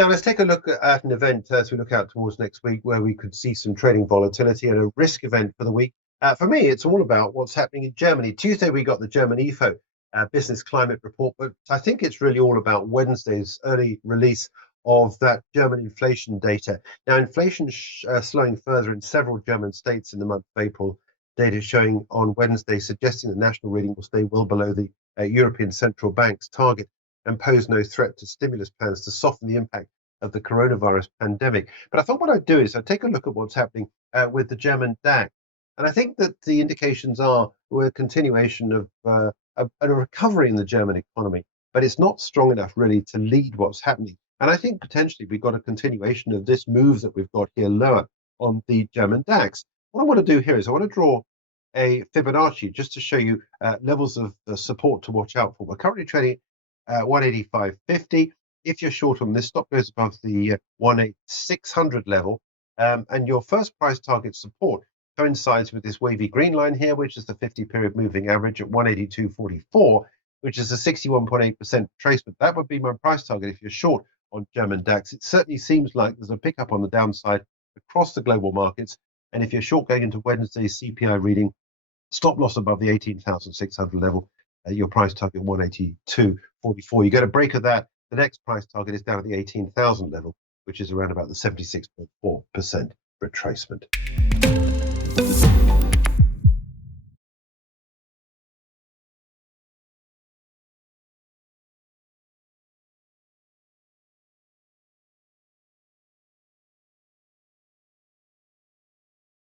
Now, let's take a look at an event as we look out towards next week where we could see some trading volatility and a risk event for the week. For me, it's all about what's happening in Germany. Tuesday, we got the German IFO business climate report, but I think it's really all about Wednesday's early release of that German inflation data. Now, inflation slowing further in several German states in the month of April. Data showing on Wednesday suggesting the national reading will stay well below the European Central Bank's target and pose no threat to stimulus plans to soften the impact of the coronavirus pandemic. But I thought what I'd do is I'd take a look at what's happening with the German DAX. And I think that the indications are a continuation of a recovery in the German economy, but it's not strong enough really to lead what's happening. And I think potentially we've got a continuation of this move that we've got here lower on the German DAX. What I want to do here is I want to draw a Fibonacci just to show you levels of support to watch out for. We're currently trading 185.50. If you're short on this, stop goes above the 18600 level, and your first price target support coincides with this wavy green line here, which is the 50-period moving average at 182.44, which is a 61.8% retracement. That would be my price target if you're short on German DAX. It certainly seems like there's a pickup on the downside across the global markets, and if you're short going into Wednesday's CPI reading, stop loss above the 18,600 level, your price target 182.44. You get a break of that, the next price target is down at the 18,000 level, which is around about the 76.4% retracement.